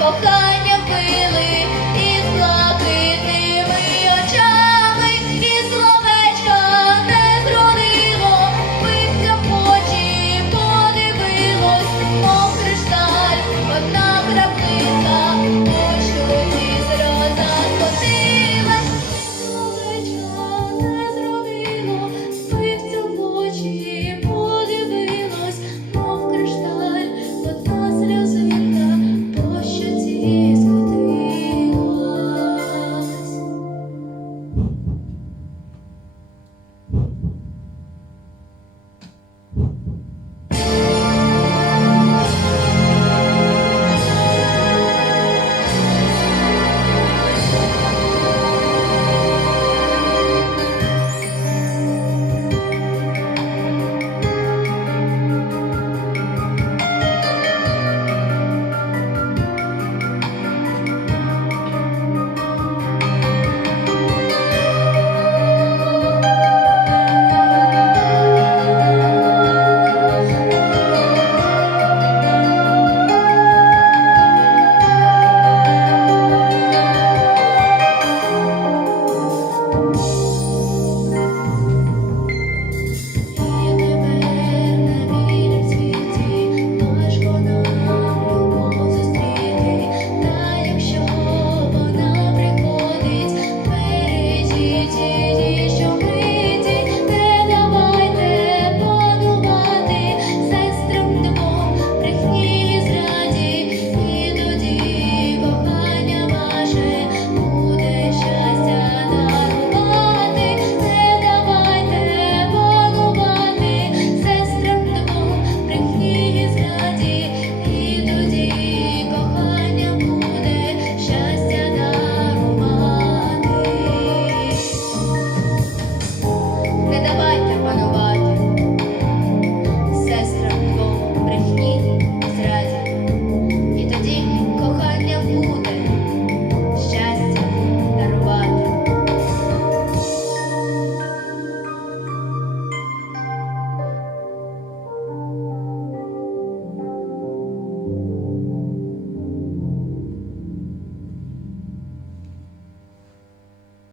кохання пила.